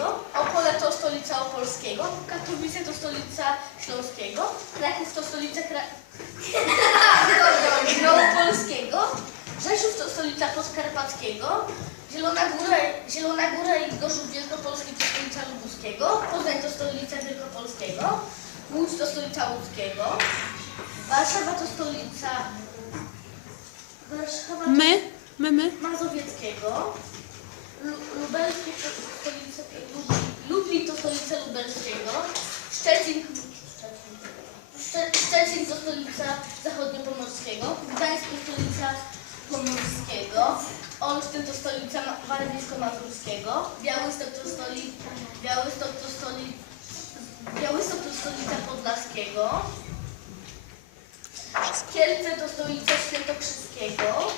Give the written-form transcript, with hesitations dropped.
Pomorskiego, Opole to stolica Opolskiego, Katowice to stolica Śląskiego, Kraków to stolica Małopolskiego, Rzeszów to stolica Podkarpackiego, Zielona Góra i Gorzów Wielkopolski to stolica Lubuskiego, Poznań to stolica Wielkopolskiego, Łódź to stolica Łódzkiego, Warszawa to stolica Mazowieckiego, Lubelski to stolica Lublin to stolica Lubelskiego, Szczecin to stolica Zachodniopomorskiego, Gdańsk to stolica Pomorskiego, Olsztyn to stolica Warmińsko-Mazurskiego, Białystok to stolica Podlaskiego, Kielce to stolica Świętokrzyskiego,